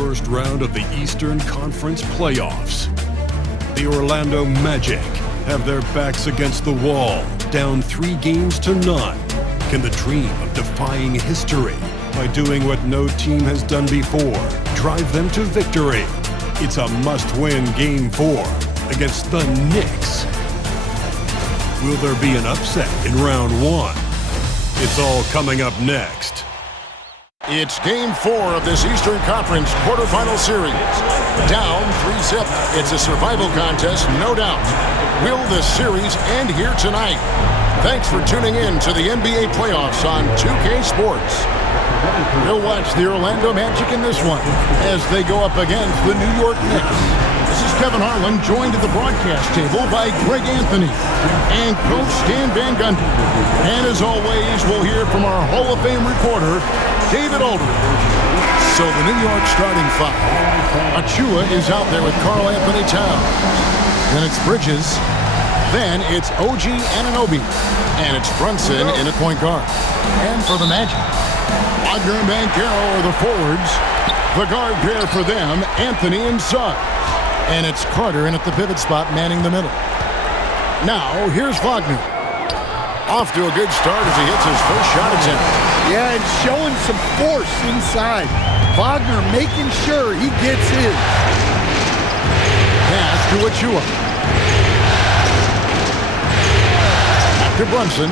first round of the Eastern Conference playoffs. The Orlando Magic have their backs against the wall, down 3-0. Can the dream of defying history by doing what no team has done before drive them to victory? It's a must-win Game 4 against the Knicks. Will there be an upset in round 1? It's all coming up next. It's Game 4 of this Eastern Conference quarterfinal series. Down 3-zip. It's a survival contest, no doubt. Will the series end here tonight? Thanks for tuning in to the NBA playoffs on 2K Sports. We'll watch the Orlando Magic in this one as they go up against the New York Knicks. This is Kevin Harlan, joined at the broadcast table by Greg Anthony and Coach Stan Van Gundy. And as always, we'll hear from our Hall of Fame reporter, David Aldridge. So the New York starting five. Achua is out there with Karl Anthony Towns. Then it's Bridges. Then it's OG Anunoby. And it's Brunson in at point guard. And for the Magic, Wagner and Banchero are the forwards. The guard pair for them, Anthony and Suggs. And it's Carter in at the pivot spot, manning the middle. Now, here's Wagner. Off to a good start as he hits his first shot attempt. Yeah, and showing some force inside. Wagner making sure he gets his. Pass to Achua. Back to Brunson.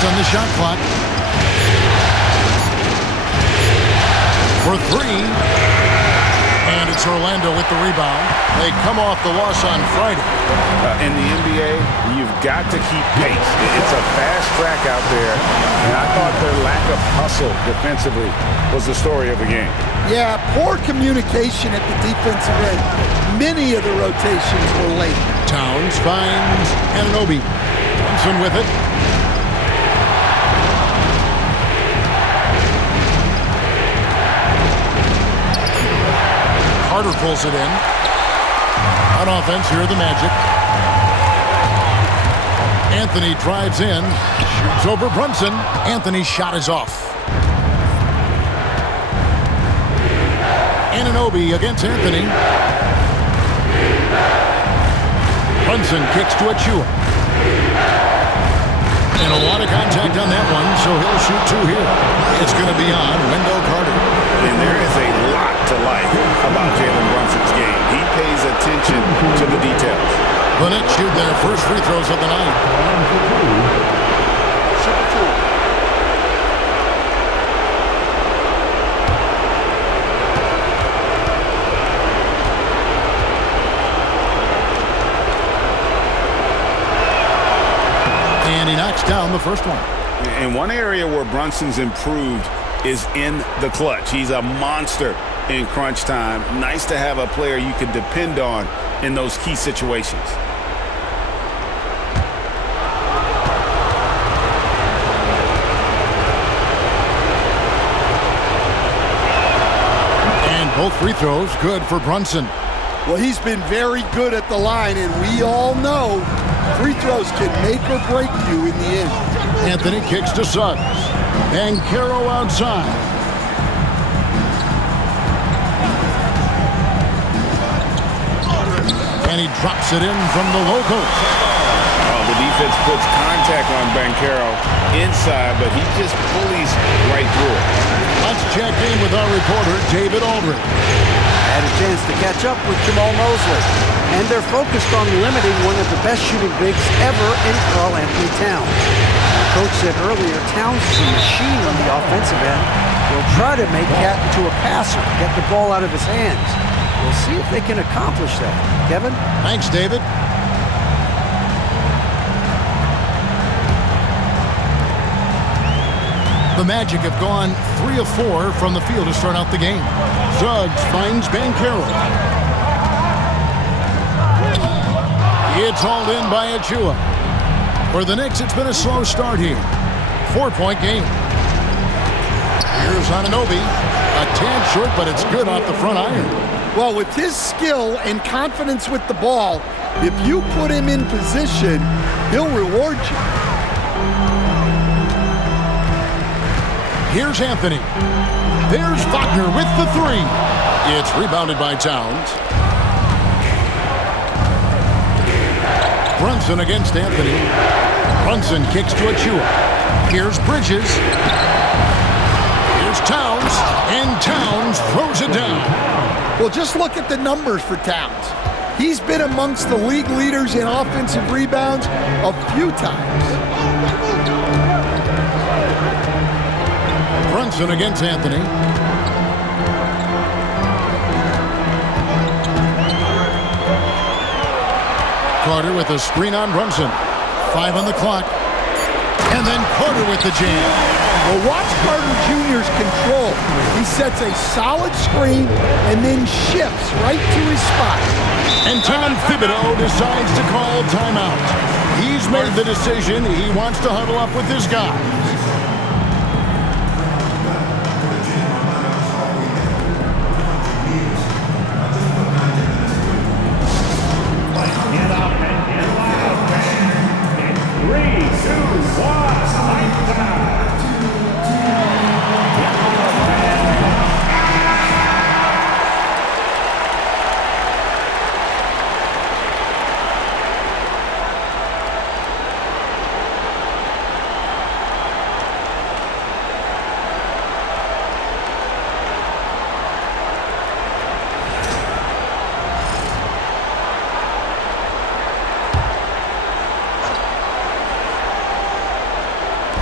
On the shot clock. For three. And it's Orlando with the rebound. They come off the loss on Friday. In the NBA, you've got to keep pace. It's a fast track out there. And I thought their lack of hustle defensively was the story of the game. Yeah, poor communication at the defensive end. Many of the rotations were late. Towns finds Anunoby. Brunson with it. Carter pulls it in. On offense, here are the Magic. Anthony drives in. Shoots over Brunson. Anthony's shot is off. Anunoby against Anthony. Brunson kicks to Achua. And a lot of contact on that one, so he'll shoot two here. It's going to be on Wendell Carter. And there is a lot to like about Jalen Brunson's game. He pays attention to the details. The Knicks shoot their first free throws of the night. And he knocks down the first one. And one area where Brunson's improved is in the clutch. He's a monster in crunch time. Nice to have a player you can depend on in those key situations. And both free throws good for Brunson. Well, he's been very good at the line, and we all know free throws can make or break you in the end. Anthony kicks to Suggs. Banchero outside. And he drops it in from the low post. Oh, the defense puts contact on Banchero inside, but he just bullies right through it. Let's check in with our reporter, David Aldridge. Had a chance to catch up with Jamal Mosley. And they're focused on limiting one of the best shooting bigs ever in Karl Anthony Towns. Coach said earlier, Towns is a machine on the offensive end. Will try to make Cat into a passer, get the ball out of his hands. We'll see if they can accomplish that. Kevin? Thanks, David. The Magic have gone 3 of 4 from the field to start out the game. Suggs finds Banchero. It's hauled in by Achua. For the Knicks, it's been a slow start here. 4-point game. Here's Anunoby. A tad short, but it's good off the front iron. Well, with his skill and confidence with the ball, if you put him in position, he'll reward you. Here's Anthony. There's Wagner with the three. It's rebounded by Towns. Brunson against Anthony. Brunson kicks to Achua. Here's Bridges. Here's Towns. And Towns throws it down. Well, just look at the numbers for Towns. He's been amongst the league leaders in offensive rebounds a few times. Brunson against Anthony. Carter with a screen on Brunson. 5 on the clock. And then Carter with the jam. Well, watch Carter Jr.'s control. He sets a solid screen and then shifts right to his spot. And Tom Thibodeau decides to call timeout. He's made the decision. He wants to huddle up with his guys.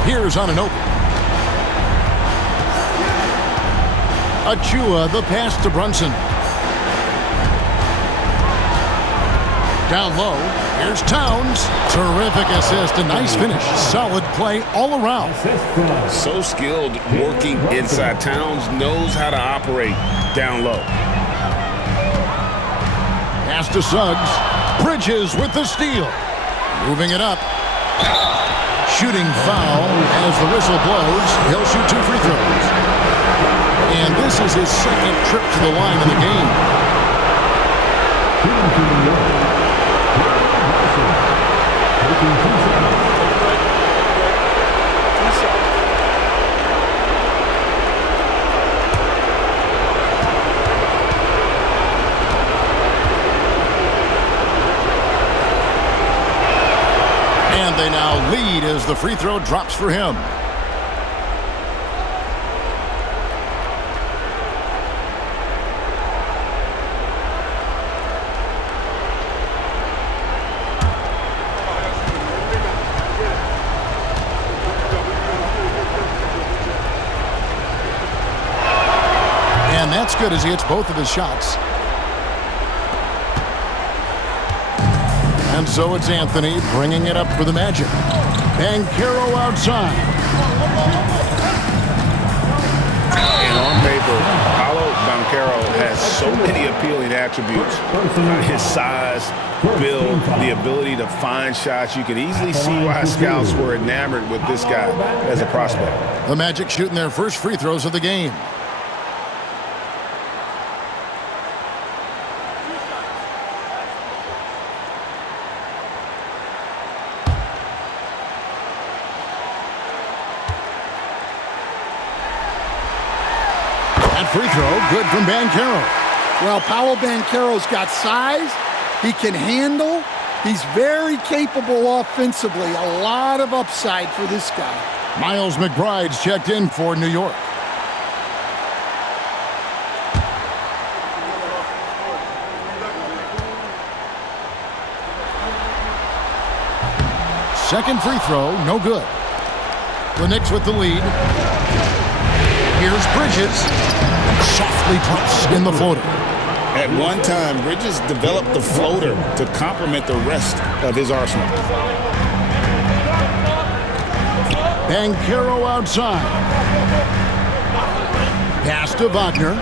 Here's on an open. Achua, the pass to Brunson. Down low. Here's Towns. Terrific assist. A nice finish. Solid play all around. So skilled working inside. Towns knows how to operate down low. Pass to Suggs. Bridges with the steal. Moving it up. Shooting foul as the whistle blows. He'll shoot 2 free throws. And this is his second trip to the line in the game. They now lead as the free throw drops for him. And that's good as he hits both of his shots. And so it's Anthony bringing it up for the Magic. Banchero outside. And on paper, Paolo Banchero has so many appealing attributes. His size, build, the ability to find shots. You can easily see why scouts were enamored with this guy as a prospect. The Magic shooting their first free throws of the game. Free throw, good from Banchero. Well, Paolo Banchero's got size. He can handle. He's very capable offensively. A lot of upside for this guy. Miles McBride's checked in for New York. Second free throw, no good. The Knicks with the lead. Here's Bridges. Softly puts in the floater. At one time, Bridges developed the floater to complement the rest of his arsenal. Banchero outside. Pass to Wagner.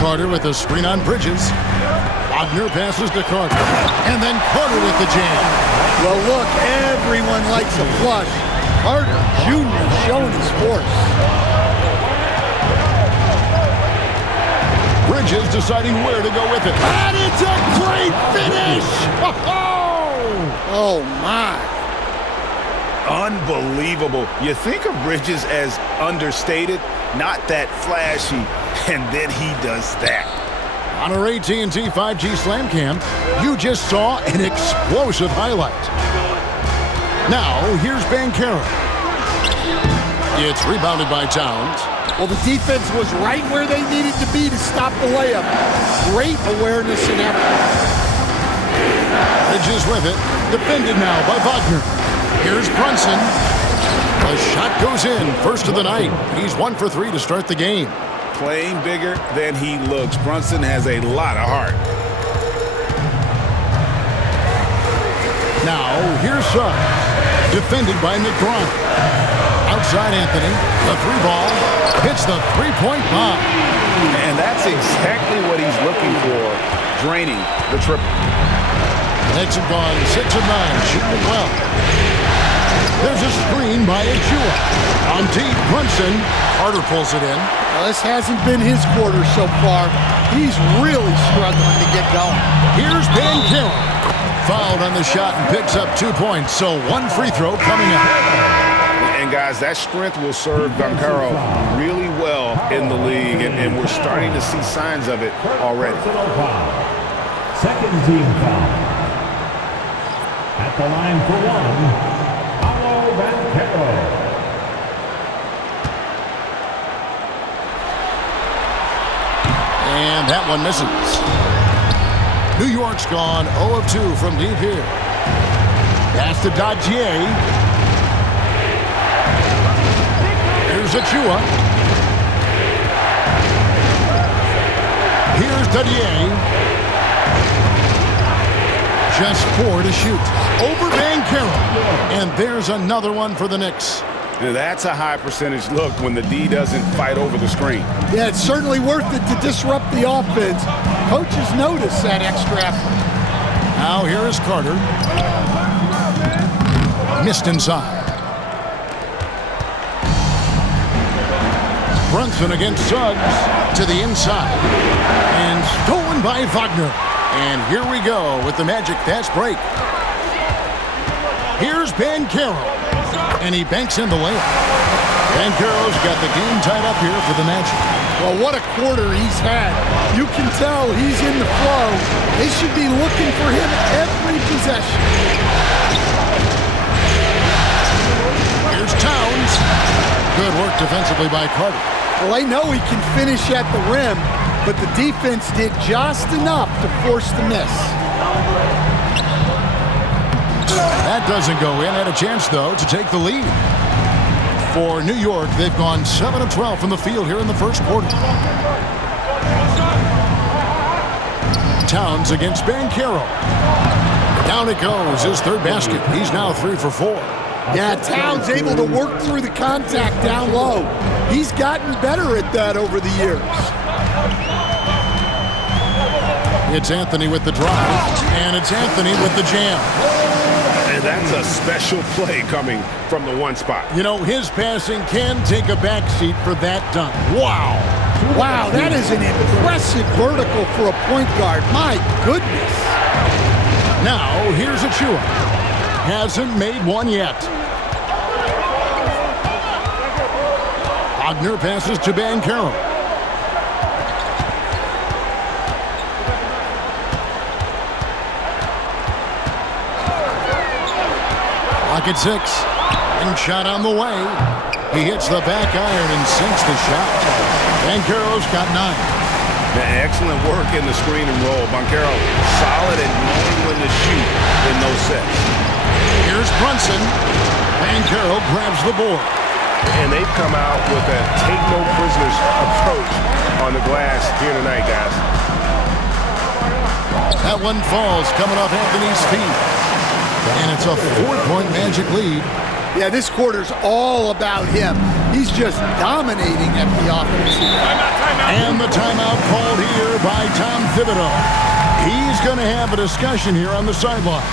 Carter with a screen on Bridges. Wagner passes to Carter. And then Carter with the jam. Well, look, everyone likes a flush. Carter Jr. showing his force. Bridges deciding where to go with it. And it's a great finish! Oh, oh my. Unbelievable. You think of Bridges as understated, not that flashy, and then he does that. On our AT&T 5G Slam Cam, you just saw an explosive highlight. Now, here's Banchero. It's rebounded by Towns. Well, the defense was right where they needed to be to stop the layup. Great awareness and effort. Bridges with it. Defended now by Wagner. Here's Brunson. The shot goes in. First of the night. He's 1 for 3 to start the game. Playing bigger than he looks. Brunson has a lot of heart. Now, here's Suggs. Defended by McBride. Outside Anthony. The 3-ball. Hits the 3-point bomb. And that's exactly what he's looking for. Draining the triple. Knicks have gone 6 of 9. Shooting it well. There's a screen by Achua. On deep, Brunson. Carter pulls it in. Well, this hasn't been his quarter so far. He's really struggling to get going. Here's Banchero. Fouled on the shot and picks up 2 points. So 1 free throw coming up. And guys, that strength will serve Banchero really well in the league, and we're starting to see signs of it already. Second team foul. At the line for one, Banchero. And that one misses. New York's gone 0 of 2 from deep here. Pass to Dadier. Here's Achua. Here's Dadier. Just 4 to shoot. Over Banchero. And there's another one for the Knicks. That's a high percentage look when the D doesn't fight over the screen. Yeah, it's certainly worth it to disrupt the offense. Coaches notice that extra effort. Now here is Carter. Missed inside. Brunson against Suggs to the inside. And stolen by Wagner. And here we go with the Magic fast break. Here's Banchero. And he banks in the layup. Banchero's got the game tied up here for the Magic. Well, what a quarter he's had. You can tell he's in the flow. They should be looking for him every possession. Here's Towns. Good work defensively by Carter. Well, they know he can finish at the rim, but the defense did just enough to force the miss. That doesn't go in. Had a chance, though, to take the lead. For New York, they've gone 7 of 12 from the field here in the first quarter. Towns against Banchero. Down it goes, his third basket. He's now 3 for 4. Yeah, Towns able to work through the contact down low. He's gotten better at that over the years. It's Anthony with the drive, and it's Anthony with the jam. And that's a special play coming from the one spot. You know, his passing can take a backseat for that dunk. Wow. Wow, that is an impressive vertical for a point guard. My goodness. Now, here's Achua. Hasn't made one yet. Wagner passes to Banchero. Clock at 6. And shot on the way. He hits the back iron and sinks the shot. Banchero's got 9. Excellent work in the screen and roll. Banchero solid at knowing when to shoot in those sets. Here's Brunson. Banchero grabs the board. And they've come out with a take-no-prisoners approach on the glass here tonight, guys. That one falls coming off Anthony's feet. And it's a 4-point Magic lead. Yeah, this quarter's all about him. He's just dominating at the offensive. And the timeout called here by Tom Thibodeau. He's going to have a discussion here on the sideline.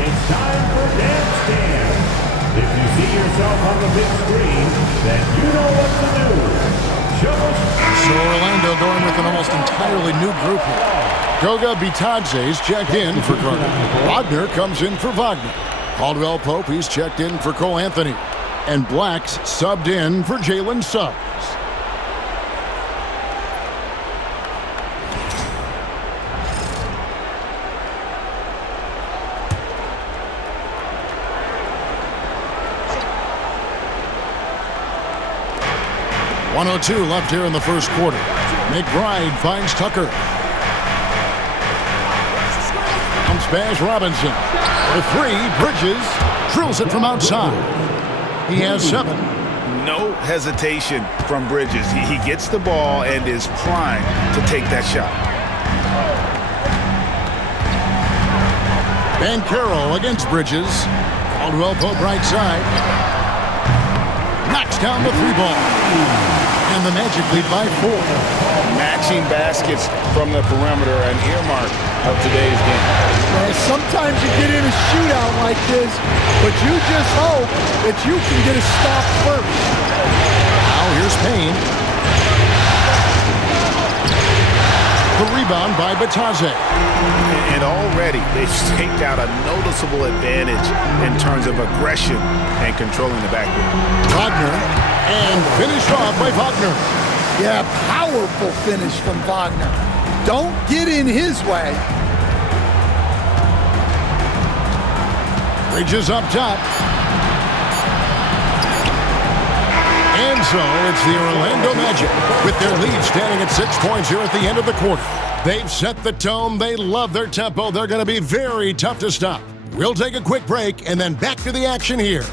It's time for Dance Dance. If you see yourself on the big screen, then you know what to do. So Orlando going with an almost entirely new group here. Goga Bitadze's checked in for Carter. Wagner comes in for Wagner. Caldwell Pope, he's checked in for Cole Anthony. And Black's subbed in for Jalen Suggs. .102 left here in the first quarter. McBride finds Tucker. Comes Baz Robinson. The three, Bridges drills it from outside. He has 7. No hesitation from Bridges. He gets the ball and is primed to take that shot. Banchero against Bridges. Caldwell Pope right side. Knocks down the 3-ball. And the Magic lead by 4. Matching baskets from the perimeter, an earmark of today's game. Well, sometimes you get in a shootout like this, but you just hope that you can get a stop first. Now here's Payne. The rebound by Bitadze. And already they've staked out a noticeable advantage in terms of aggression and controlling the backboard. Wagner, and finished off by Wagner. Yeah, powerful finish from Wagner. Don't get in his way. Bridges up top. And so it's the Orlando Magic with their lead standing at 6 points here at the end of the quarter. They've set the tone. They love their tempo. They're going to be very tough to stop. We'll take a quick break and then back to the action here.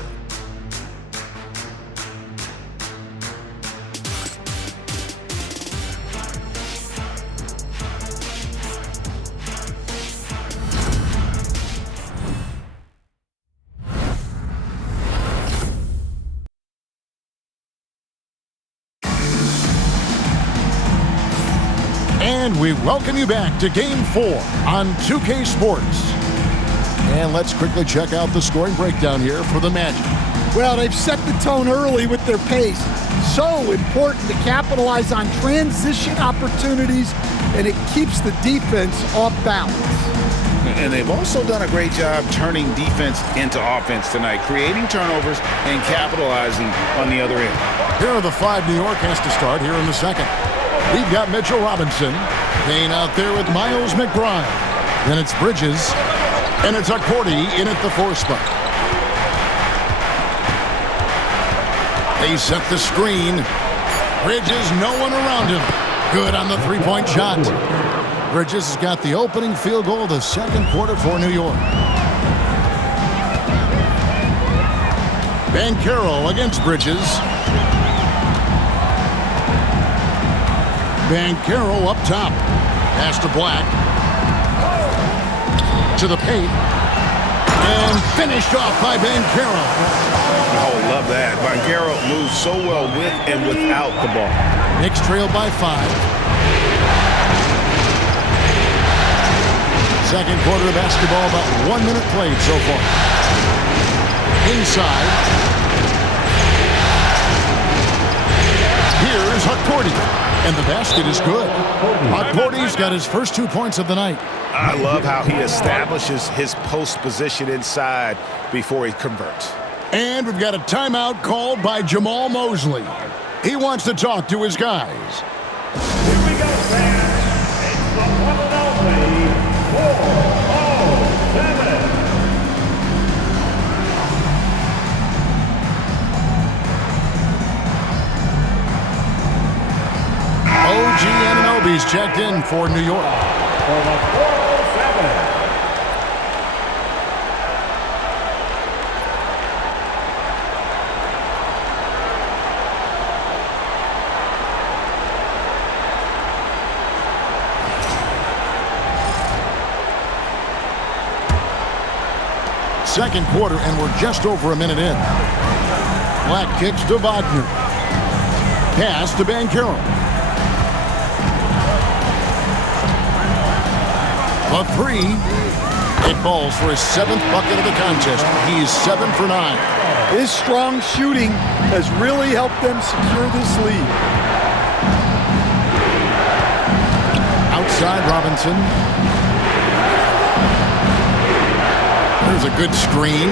And we welcome you back to Game 4 on 2K Sports. And let's quickly check out the scoring breakdown here for the Magic. Well, they've set the tone early with their pace. So important to capitalize on transition opportunities, and it keeps the defense off balance. And they've also done a great job turning defense into offense tonight, creating turnovers and capitalizing on the other end. Here are the 5 New York has to start here in the second. We've got Mitchell Robinson. Payne out there with Miles McBride. Then it's Bridges. And it's Accordi in at the 4 spot. They set the screen. Bridges, no one around him. Good on the 3-point shot. Bridges has got the opening field goal of the second quarter for New York. Banchero against Bridges. Banchero up top. Pass to Black. To the paint. And finished off by Banchero. Oh, love that. Banchero moves so well with and without the ball. Knicks trail by 5. Second quarter of basketball, about 1 minute played so far. Inside. Here's Accordi. And the basket is good. Accordi's got his first 2 points of the night. I love how he establishes his post position inside before he converts. And we've got a timeout called by Jamal Mosley. He wants to talk to his guys. Here we go, fans. It's the one and only 407. OG Anunoby's checked in for New York. For the 407. Second quarter, and we're just over a minute in. Black kicks to Wagner. Pass to Banchero. A 3. It falls for his 7th bucket of the contest. He's 7 for 9. His strong shooting has really helped them secure this lead. Outside Robinson. There's a good screen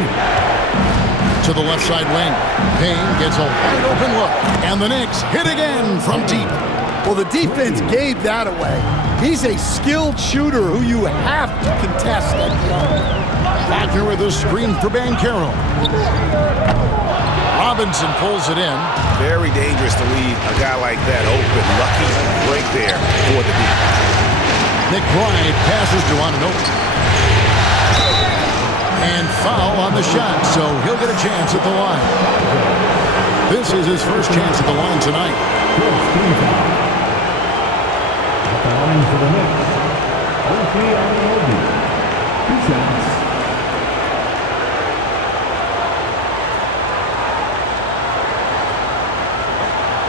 to the left side wing. Payne gets a wide open look. And the Knicks hit again from deep. Well, the defense gave that away. He's a skilled shooter who you have to contest at the arc. Wagner with a screen for Banchero. Robinson pulls it in. Very dangerous to leave a guy like that open. Lucky break there for the deep. McBride passes to Anunoby. And foul on the shot, so he'll get a chance at the line. This is his first chance at the line tonight. At the line for the Knicks, Anunoby. 2 shots.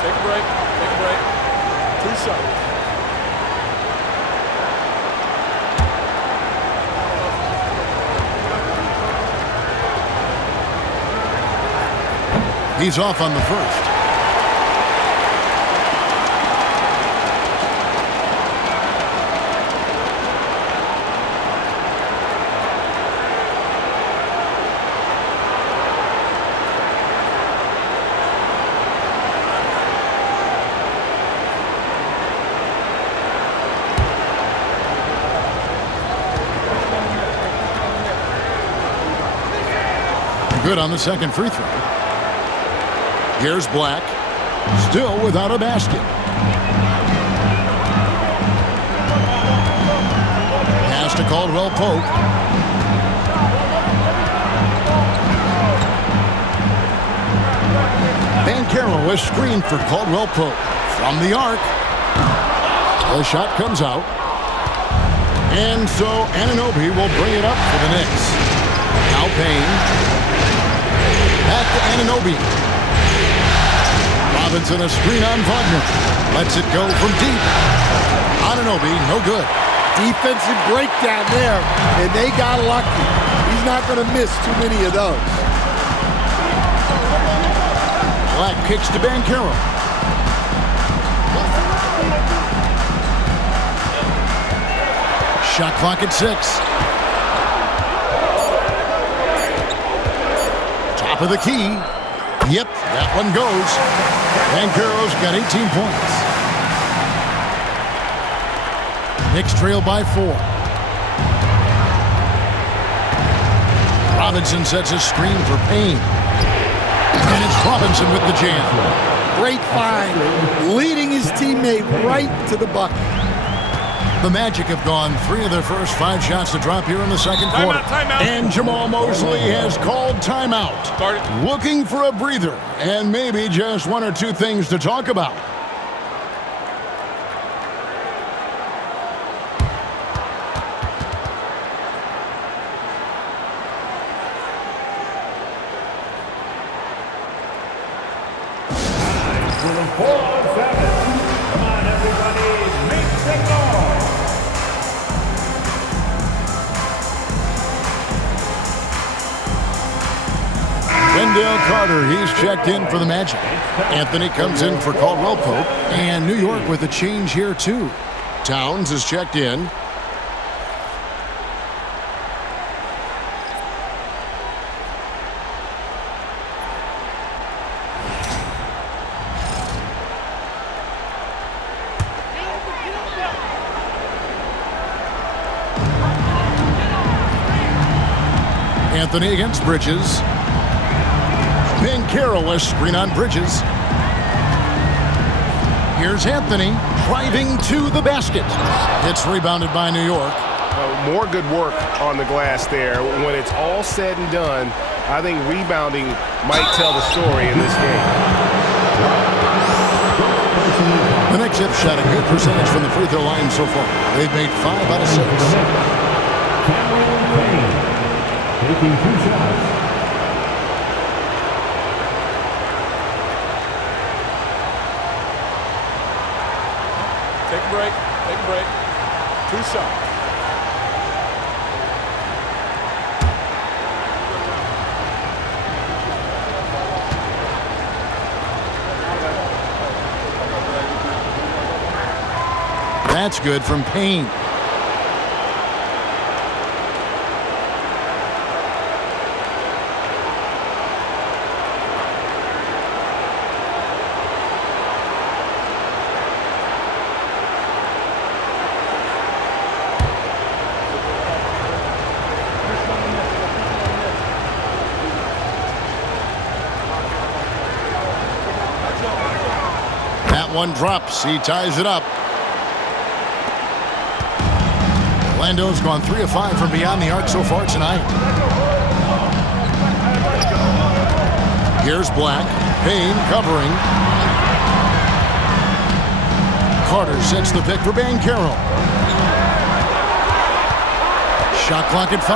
Take a break. 2 shots. He's off on the first. Good on the second free throw. Here's Black, still without a basket. Pass to Caldwell Pope. Banchero is screened for Caldwell Pope. From the arc. The shot comes out. And so Anunoby will bring it up for the Knicks. Now Payne. Back to Anunoby. Robinson a screen on Wagner. Lets it go from deep. Anunoby, no good. Defensive breakdown there, and they got lucky. He's not going to miss too many of those. Black kicks to Banchero. Shot clock at 6. Top of the key. Yep, that one goes. Banchero's got 18 points. Knicks trail by 4. Robinson sets a screen for Payne. And it's Robinson with the jam. Great find, leading his teammate right to the bucket. The Magic have gone 3 of their first 5 shots to drop here in the second quarter. Timeout. And Jamal Mosley has called timeout. Looking for a breather and maybe just 1 or 2 things to talk about. To the 4-on-7. Come on, everybody, make some noise. Wendell Carter, he's checked in for the Magic. Anthony comes in for Caldwell Pope. And New York with a change here, too. Towns is checked in. Anthony against Bridges. Banchero a screen on Bridges. Here's Anthony driving to the basket. It's rebounded by New York. More good work on the glass there. When it's all said and done, I think rebounding might tell the story in this game. The Knicks have shot a good percentage from the free throw line so far. They've made 5 out of 6. Taking 2 shots. Take a break. 2 shots. that's good from Payne. That one drops. He ties it up. Orlando's gone 3 of 5 from beyond the arc so far tonight. Here's Black. Payne covering. Carter sets the pick for Banchero. Shot clock at 5.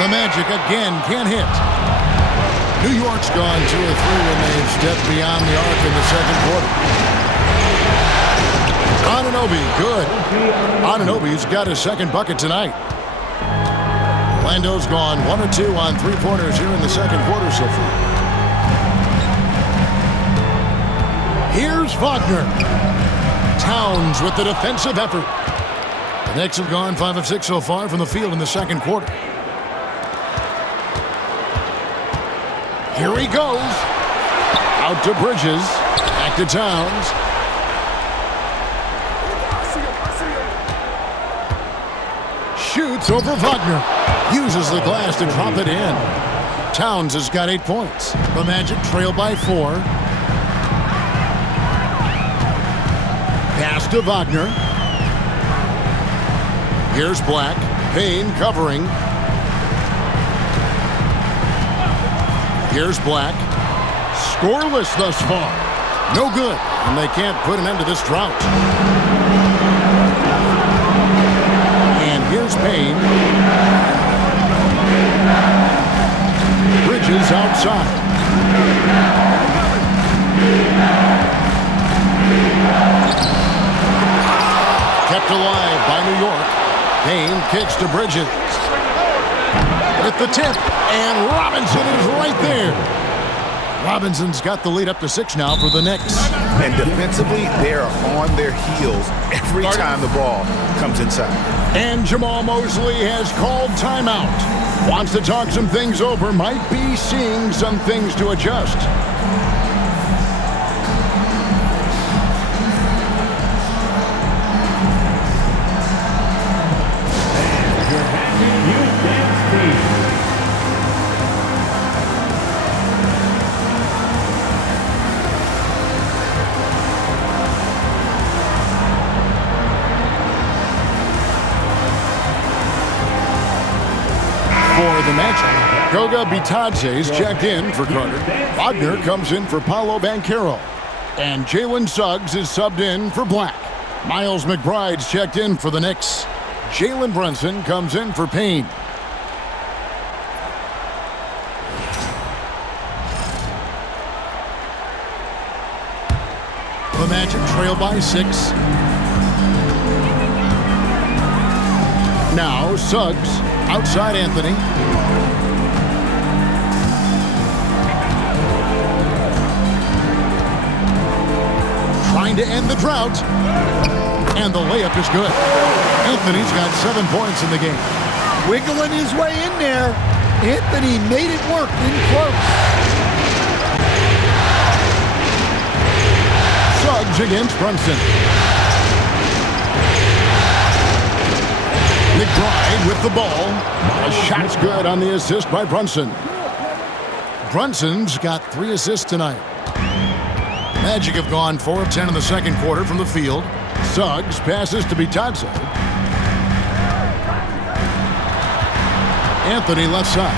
The Magic again can't hit. New York's gone 2 of 3 when they've stepped beyond the arc in the second quarter. Anunoby, good. Anunoby's got his second bucket tonight. Orlando's gone 1 of 2 on three-pointers here in the second quarter so far. Here's Wagner. Towns with the defensive effort. The Knicks have gone 5 of 6 so far from the field in the second quarter. Here he goes. Out to Bridges. Back to Towns. Shoots over Wagner. Uses the glass to drop it in. Towns has got 8 points. The Magic trail by 4. Pass to Wagner. Here's Black. Payne covering. Here's Black. Scoreless thus far. No good. And they can't put an end to this drought. And here's Payne. Bridges outside. Kept alive by New York. Payne kicks to Bridges. With the tip. And Robinson is right there. Robinson's got the lead up to 6 now for the Knicks. And defensively, they're on their heels every time the ball comes inside. And Jamal Mosley has called timeout. Wants to talk some things over. Might be seeing some things to adjust. For the Magic, Goga Bitadze's checked in for Carter. Wagner comes in for Paolo Banchero. And Jalen Suggs is subbed in for Black. Miles McBride's checked in for the Knicks. Jalen Brunson comes in for Payne. The Magic trail by 6. Now Suggs outside Anthony. Trying to end the drought. And the layup is good. Anthony's got 7 points in the game. Wiggling his way in there. Anthony made it work in close. Suggs against Brunson. McBride with the ball. A shot's good on the assist by Brunson. Brunson's got 3 assists tonight. Magic have gone 4 of 10 in the second quarter from the field. Suggs passes to Bitadze. Anthony left side.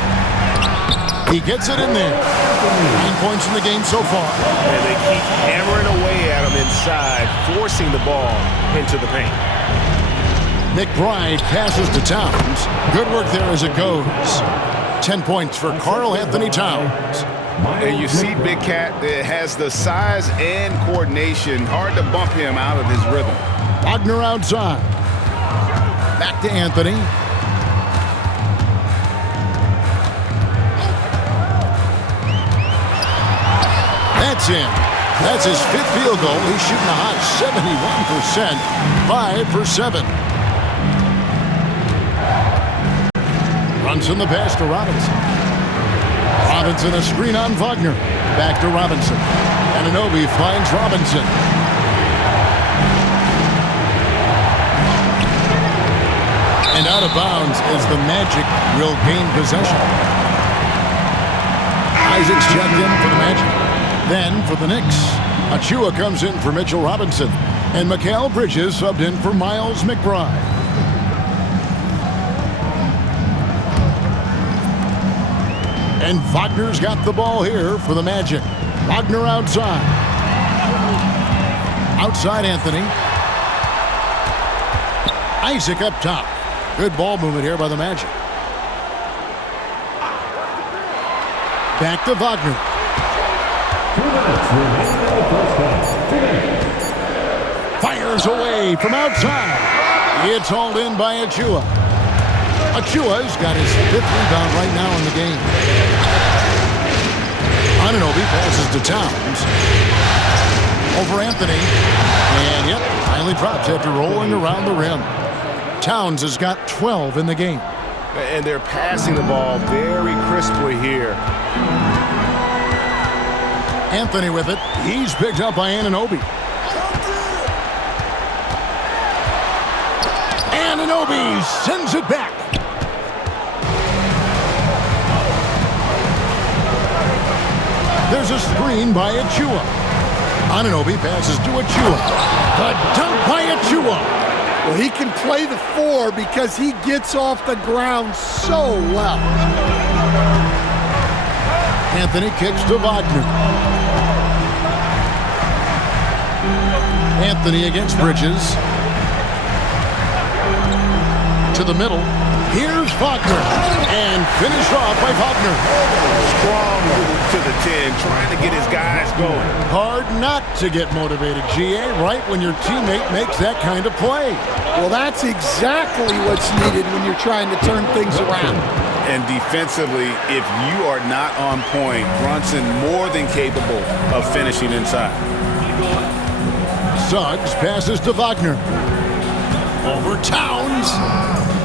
He gets it in there. 9 points in the game so far. And they keep hammering away at him inside, forcing the ball into the paint. McBride passes to Towns. Good work there as it goes. 10 points for Karl Anthony Towns. And you see Big Cat that has the size and coordination. Hard to bump him out of his rhythm. Wagner outside. Back to Anthony. That's in. That's his 5th field goal. He's shooting a hot 71%, 5 for 7. Brunson the pass to Robinson. Robinson a screen on Wagner. Back to Robinson. Anunoby finds Robinson. And out of bounds as the Magic will gain possession. Isaac's checked in for the Magic. Then for the Knicks, Achua comes in for Mitchell Robinson. And Mikal Bridges subbed in for Miles McBride. And Wagner's got the ball here for the Magic. Wagner outside. Outside Anthony. Isaac up top. Good ball movement here by the Magic. Back to Wagner. 2 minutes remaining in the first half. 2 minutes. Fires away from outside. It's hauled in by Achua. Achua's got his 5th rebound right now in the game. Anunoby passes to Towns. Over Anthony. And yep, finally drops after rolling around the rim. Towns has got 12 in the game. And they're passing the ball very crisply here. Anthony with it. He's picked up by Anunoby. Anunoby sends it back. There's a screen by Achua. Anunoby passes to Achua. The dunk by Achua. Well, he can play the 4 because he gets off the ground so well. Anthony kicks to Wagner. Anthony against Bridges. To the middle. Here's Wagner. And finished off by Wagner. Strong move to the 10, trying to get his guys going. Hard not to get motivated, GA, right when your teammate makes that kind of play. Well, that's exactly what's needed when you're trying to turn things around. And defensively, if you are not on point, Brunson more than capable of finishing inside. Suggs passes to Wagner. Over Towns.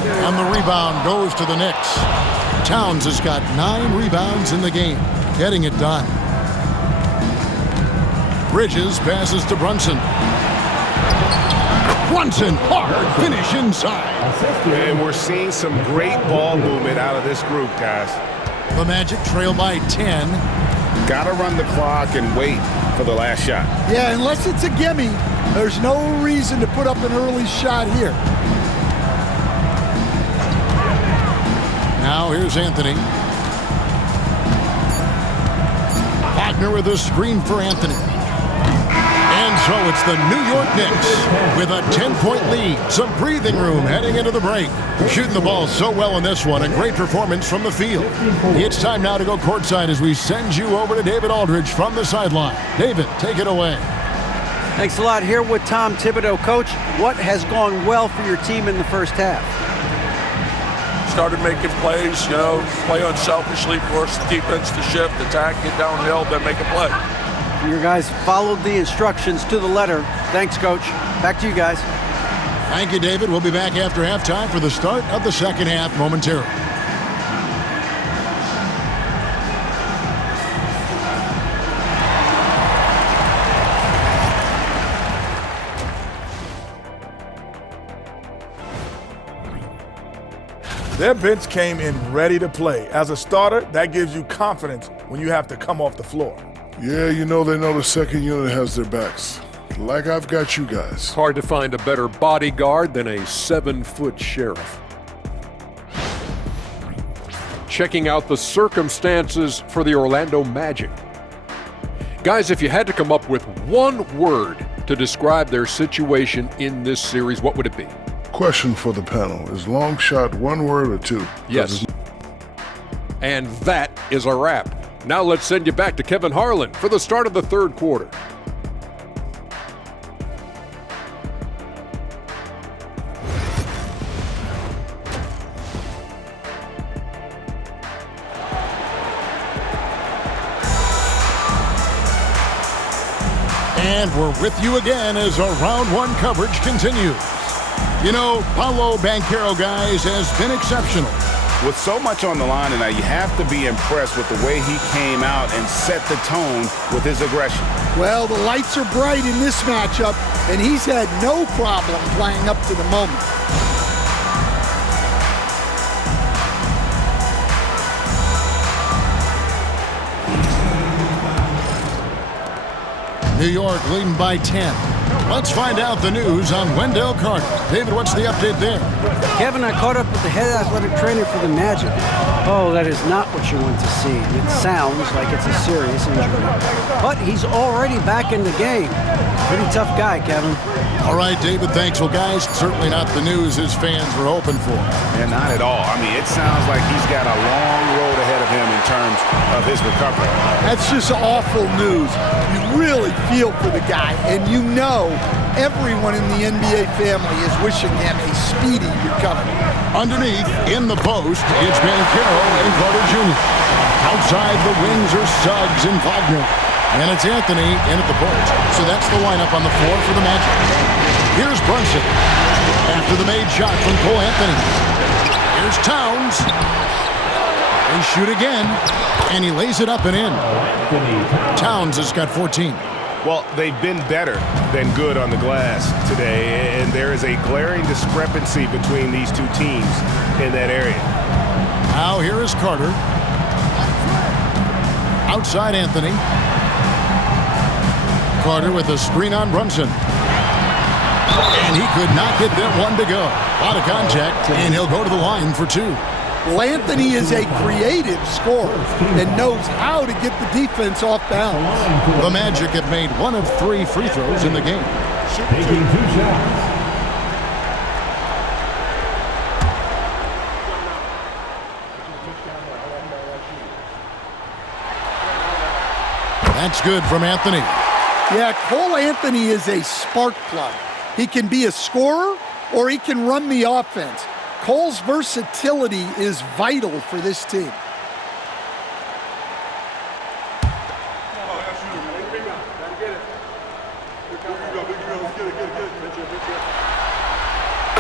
And the rebound goes to the Knicks. Towns has got 9 rebounds in the game, getting it done. Bridges passes to Brunson. Brunson, hard finish inside. And we're seeing some great ball movement out of this group, guys. The Magic trail by 10. Got to run the clock and wait for the last shot. Yeah, unless it's a gimme, there's no reason to put up an early shot here. Now here's Anthony. Wagner with a screen for Anthony. And so it's the New York Knicks with a 10-point lead. Some breathing room heading into the break. Shooting the ball so well in this one. A great performance from the field. It's time now to go courtside as we send you over to David Aldridge from the sideline. David, take it away. Thanks a lot. Here with Tom Thibodeau. Coach, what has gone well for your team in the first half? Started making plays, play unselfishly, force the defense to shift, attack, get downhill, then make a play. Your guys followed the instructions to the letter. Thanks, Coach. Back to you guys. Thank you, David. We'll be back after halftime for the start of the second half momentarily. Their bench came in ready to play. As a starter, that gives you confidence when you have to come off the floor. Yeah, they know the second unit has their backs. Like I've got you guys. Hard to find a better bodyguard than a 7-foot sheriff. Checking out the circumstances for the Orlando Magic. Guys, if you had to come up with one word to describe their situation in this series, what would it be? Question for the panel. Is long shot one word or two? Yes. And that is a wrap. Now let's send you back to Kevin Harlan for the start of the third quarter. And we're with you again as our round one coverage continues. You know, Paolo Banchero, guys, has been exceptional. With so much on the line tonight, you have to be impressed with the way he came out and set the tone with his aggression. Well, the lights are bright in this matchup, and he's had no problem playing up to the moment. New York leading by 10. Let's find out the news on Wendell Carter. David, what's the update there? Kevin, I caught up with the head athletic trainer for the Magic. Oh, that is not what you want to see. It sounds like it's a serious injury. But he's already back in the game. Pretty tough guy, Kevin. All right, David, thanks. Well, guys, certainly not the news his fans were hoping for. Yeah, not at all. I mean, it sounds like he's got a long road ahead of him in terms of his recovery. That's just awful news. You really feel for the guy, and you know everyone in the NBA family is wishing him a speedy recovery. Underneath, in the post, it's Banchero and Carter Jr. Outside the wings are Suggs and Wagner. And it's Anthony in at the post. So that's the lineup on the floor for the Magic. Here's Brunson. After the made shot from Cole Anthony. Here's Towns. They shoot again. And he lays it up and in. Towns has got 14. Well, they've been better than good on the glass today, and there is a glaring discrepancy between these two teams in that area. Now here is Carter. Outside Anthony. Carter with a screen on Brunson. And he could not get that one to go. A lot of contact, and he'll go to the line for two. Well, Anthony is a creative scorer and knows how to get the defense off balance. The Magic have made 1 of 3 free throws in the game. Taking 2 shots. That's good from Anthony. Yeah, Cole Anthony is a spark plug. He can be a scorer or he can run the offense. Cole's versatility is vital for this team.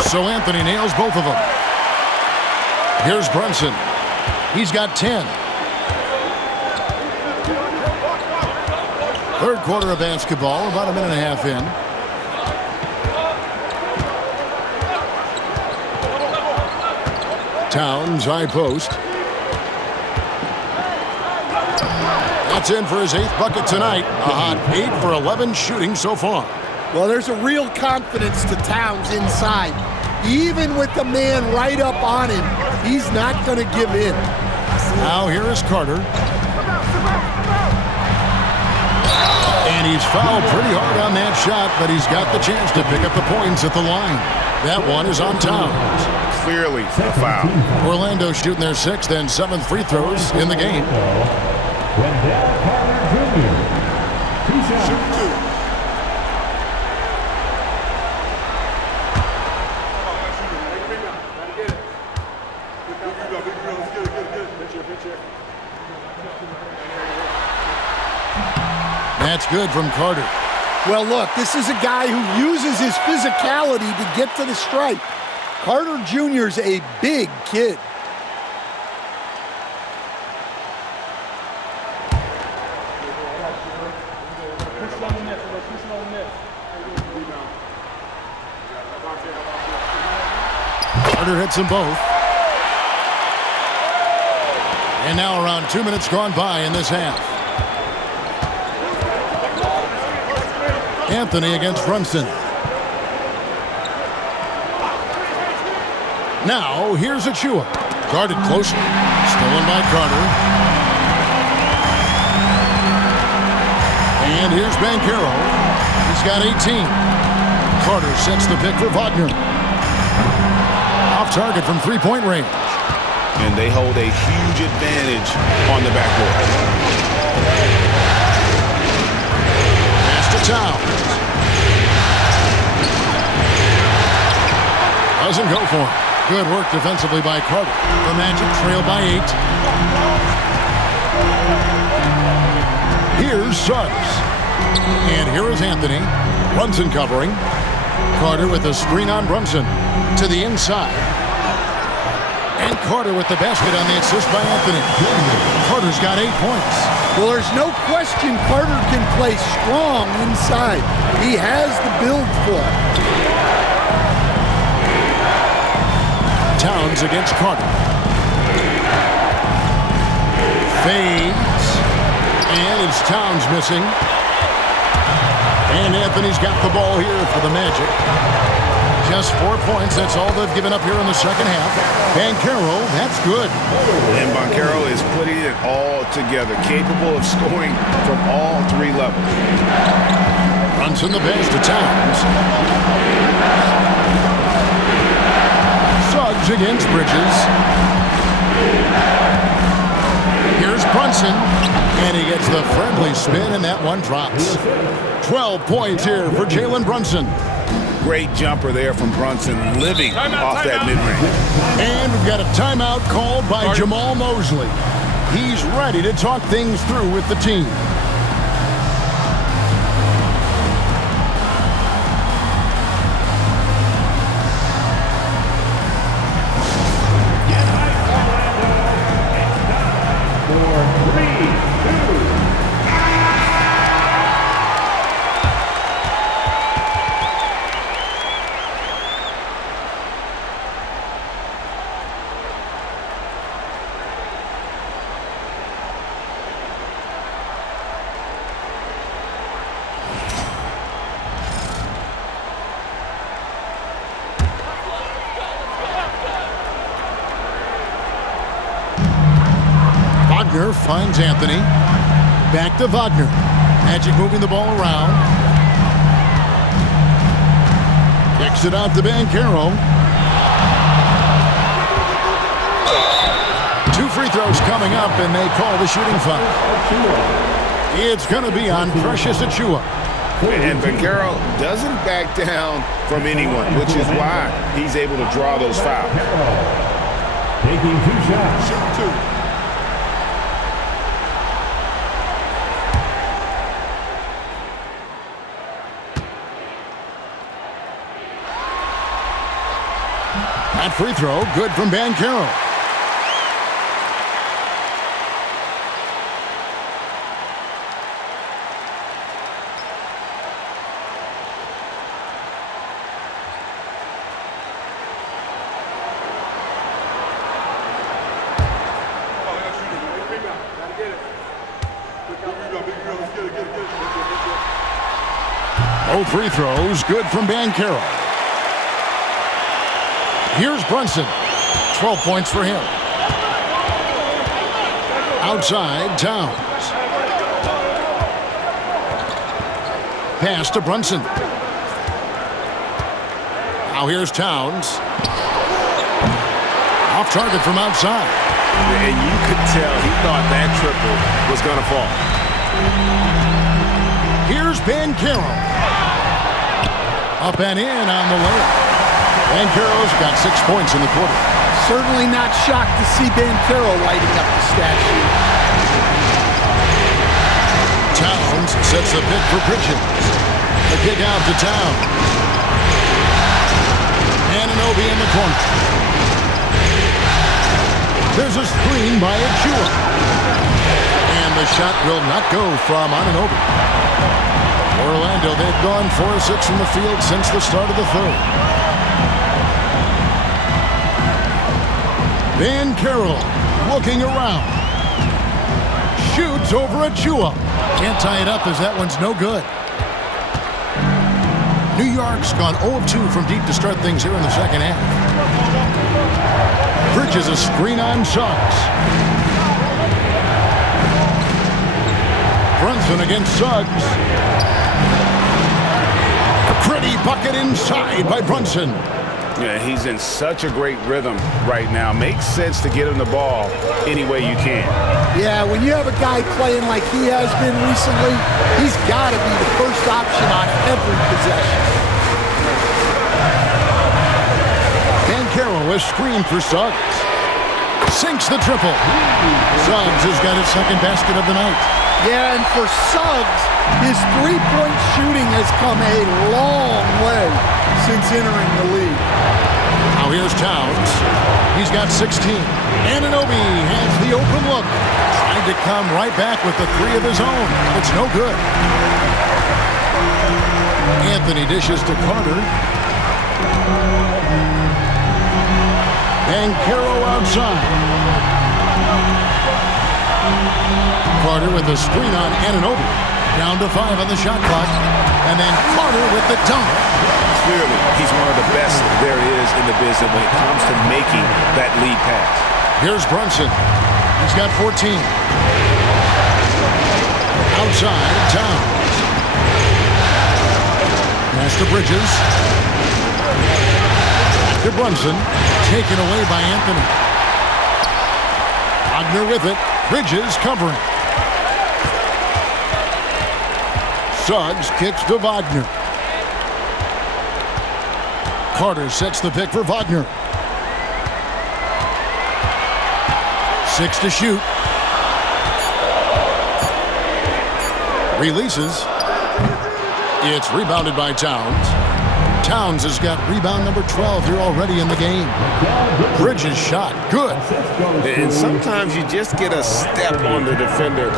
So Anthony nails both of them. Here's Brunson. He's got 10. Third quarter of basketball, about a minute and a half in. Towns, high post. That's in for his 8th bucket tonight. A hot 8 for 11 shooting so far. Well, there's a real confidence to Towns inside. Even with the man right up on him, he's not going to give in. Now here is Carter. And he's fouled pretty hard on that shot, but he's got the chance to pick up the points at the line. That one is on Towns. Clearly a foul. Orlando shooting their 6th and 7th free throws in the game. Wendell Carter Jr. 2 shots. That's good from Carter. Well, look, this is a guy who uses his physicality to get to the stripe. Carter Jr.'s a big kid. Carter hits them both. And now around 2 minutes gone by in this half. Anthony against Brunson. Now, here's Achua. Guarded closely. Stolen by Carter. And here's Banchero. He's got 18. Carter sets the pick for Wagner. Off target from three-point range. And they hold a huge advantage on the backcourt. Pass to Towns. Doesn't go for him. Good work defensively by Carter. The Magic trail by 8. Here's Suggs. And here is Anthony. Brunson covering. Carter with a screen on Brunson. To the inside. And Carter with the basket on the assist by Anthony. Carter's got 8 points. Well, there's no question Carter can play strong inside. He has the build for it. Towns against Carter. Fades. And it's Towns missing. And Anthony's got the ball here for the Magic. Just 4 points. That's all they've given up here in the second half. Banchero, that's good. And Banchero is putting it all together, capable of scoring from all 3 levels. Brunson the pass to Towns. Suggs against Bridges. Here's Brunson. And he gets the friendly spin, and that one drops. 12 points here for Jalen Brunson. Great jumper there from Brunson, living off that mid-range. And we've got a timeout called by Jamal Mosley. He's ready to talk things through with the team. Wagner finds Anthony. Back to Wagner. Magic moving the ball around. Kicks it out to Banchero. 2 free throws coming up, and they call the shooting foul. It's going to be on Precious Achiuwa. And Banchero doesn't back down from anyone, which is why he's able to draw those fouls. Taking 2 shots. That free throw, good from Banchero. Both free throws, good from Banchero. Here's Brunson. 12 points for him. Outside, Towns. Pass to Brunson. Now here's Towns. Off target from outside. And you could tell he thought that triple was going to fall. Here's Banchero. Up and in on the layup. Banchero's got 6 points in the quarter. Certainly not shocked to see Banchero lighting up the stat sheet. Towns sets the pick for Bridges. The kick out to Towns. Anunoby in the corner. There's a screen by Achiuwa. And the shot will not go from Anunoby. Orlando, they've gone 4 of 6 from the field since the start of the third. Banchero looking around. Shoots over Achiuwa. Can't tie it up as that one's no good. New York's gone 0 of 2 from deep to start things here in the second half. Bridges a screen on Suggs. Brunson against Suggs. A pretty bucket inside by Brunson. Yeah, he's in such a great rhythm right now. Makes sense to get him the ball any way you can. Yeah, when you have a guy playing like he has been recently, he's got to be the first option on every possession. Banchero has screened for Suggs. Sinks the triple. Suggs has got his second basket of the night. Yeah, and for Suggs, his three-point shooting has come a long way since entering the league. Now here's Towns. He's got 16. Anunoby has the open look. Trying to come right back with the three of his own. It's no good. Anthony dishes to Carter. Banchero outside. Carter with the screen on Anunoby. Down to 5 on the shot clock. And then Carter with the dunk. Clearly, he's one of the best there is in the business when it comes to making that lead pass. Here's Brunson. He's got 14. Outside, Towns. Pass to Bridges. To Brunson. Taken away by Anthony. Wagner with it. Bridges covering. Suggs kicks to Wagner. Carter sets the pick for Wagner. 6 to shoot. Releases. It's rebounded by Towns. Towns has got rebound number 12 here already in the game. Bridges shot. Good. And sometimes you just get a step on the defender.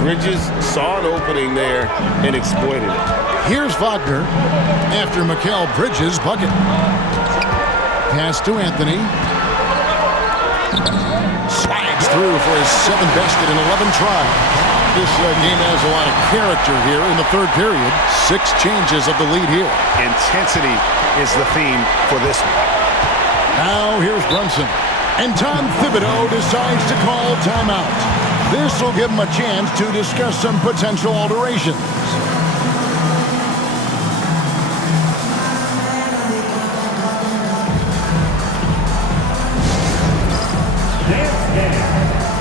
Bridges saw an opening there and exploited it. Here's Wagner after Mikal Bridges' bucket. Pass to Anthony. Slides through for his 7th basket in 11 tries. This game has a lot of character here in the third period. 6 changes of the lead here. Intensity is the theme for this one. Now here's Brunson. And Tom Thibodeau decides to call timeout. This will give him a chance to discuss some potential alterations.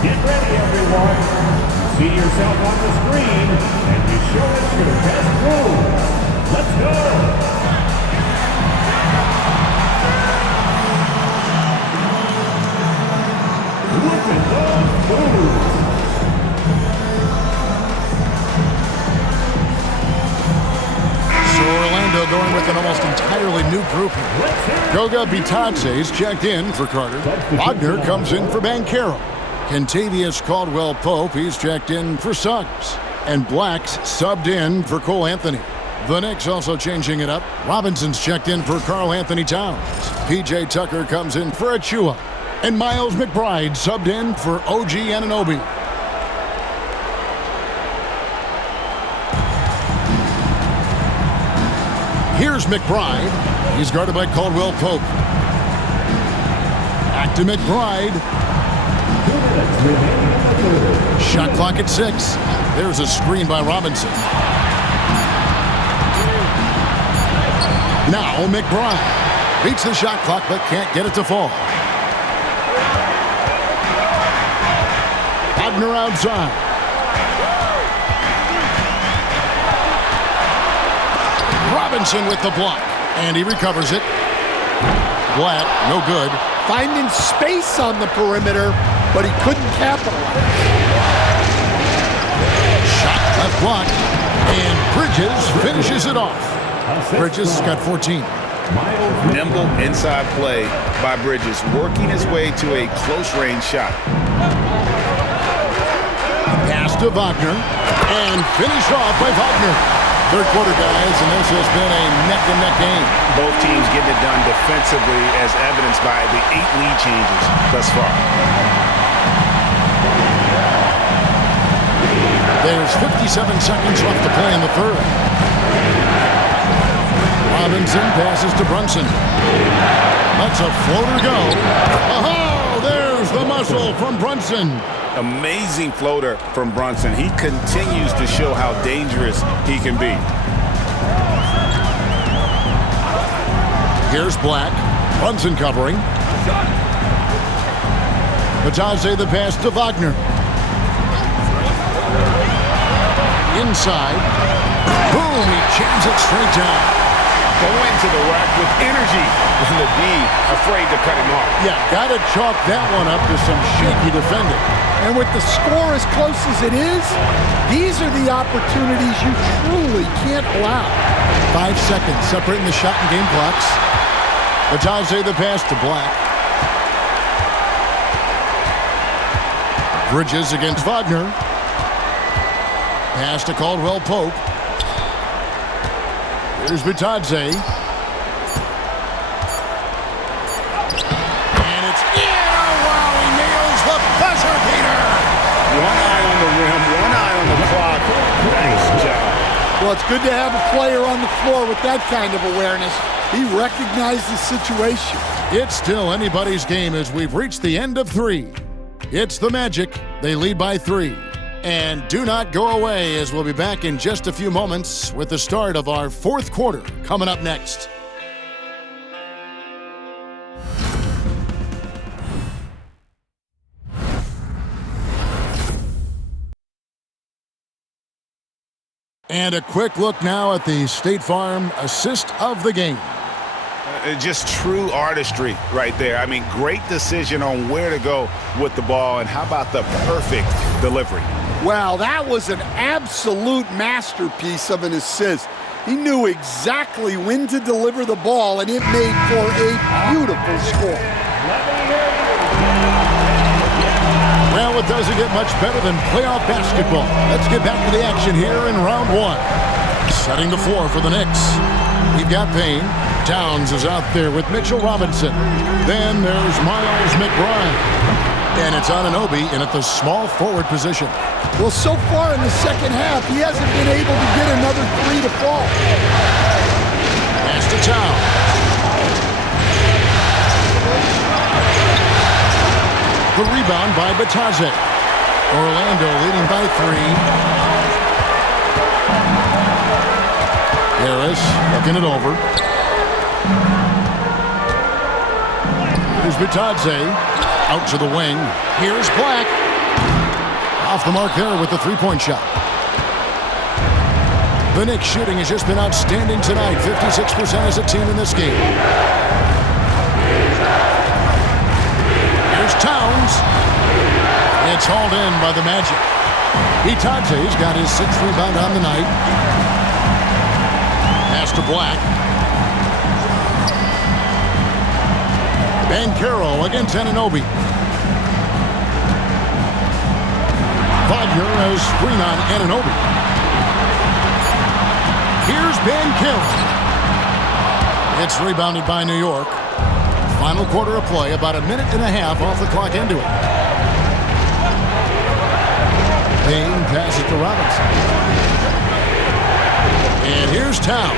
Get ready, everyone. See yourself on the screen, and you show us your best moves. Let's go. Look at those moves. So Orlando going with an almost entirely new group. Goga Bitadze's checked in for Carter. Wagner comes in for Banchero. Kentavious Caldwell-Pope, he's checked in for Suggs. And Black's subbed in for Cole Anthony. The Knicks also changing it up. Robinson's checked in for Karl Anthony Towns. P.J. Tucker comes in for Achua. And Miles McBride subbed in for OG Anunoby. Here's McBride. He's guarded by Caldwell-Pope. Back to McBride. Shot clock at 6. There's a screen by Robinson. Now McBride beats the shot clock but can't get it to fall. Wagner outside. Robinson with the block, and he recovers it. Black, no good. Finding space on the perimeter, but he couldn't capitalize. Shot left block, and Bridges finishes it off. Bridges has got 14. Nimble inside play by Bridges, working his way to a close-range shot. Pass to Wagner, and finished off by Wagner. Third quarter, guys, and this has been a neck-and-neck game. Both teams getting it done defensively, as evidenced by the 8 lead changes thus far. There's 57 seconds left to play in the third. Robinson passes to Brunson. Lets a floater go. Oh, there's the muscle from Brunson. Amazing floater from Brunson. He continues to show how dangerous he can be. Here's Black. Brunson covering. Bitadze the pass to Wagner. Inside. Boom, he jams it straight down. go into the rack with energy and the D afraid to cut him off. Yeah, got to chalk that one up to some shaky defending. And with the score as close as it is, these are the opportunities you truly can't allow. 5 seconds separating the shot and game clocks. Batadze the pass to Black. Bridges against Wagner. Pass to Caldwell Pope. Here's Batadze. And it's in! Oh, wow, he nails the buzzer beater! One eye on the rim, one eye on the clock. Nice job. Well, it's good to have a player on the floor with that kind of awareness. He recognized the situation. It's still anybody's game as we've reached the end of 3. It's the Magic. They lead by 3. And do not go away as we'll be back in just a few moments with the start of our 4th quarter coming up next. And a quick look now at the State Farm assist of the game. Just true artistry right there. I mean, great decision on where to go with the ball, and how about the perfect delivery? Wow, that was an absolute masterpiece of an assist. He knew exactly when to deliver the ball, and it made for a beautiful score. Well, it doesn't get much better than playoff basketball. Let's get back to the action here in round 1. Setting the floor for the Knicks. We've got Payne. Towns is out there with Mitchell Robinson. Then there's Miles McBride. And it's Anunoby in at the small forward position. Well, so far in the second half, he hasn't been able to get another 3 to fall. Pass to Towns. The rebound by Batadze. Orlando leading by 3. Harris looking it over. Here's Batadze. Out to the wing. Here's Black. Off the mark there with the three-point shot. The Knicks shooting has just been outstanding tonight. 56% as a team in this game. Here's Towns. It's hauled in by the Magic. Batadze's got his 6th rebound on the night. Pass to Black. Banchero against Anunoby. Wagner has screen on Anunoby. Here's Banchero. It's rebounded by New York. Final quarter of play, about a minute and a half off the clock into it. Payne passes to Robinson. And here's Towns.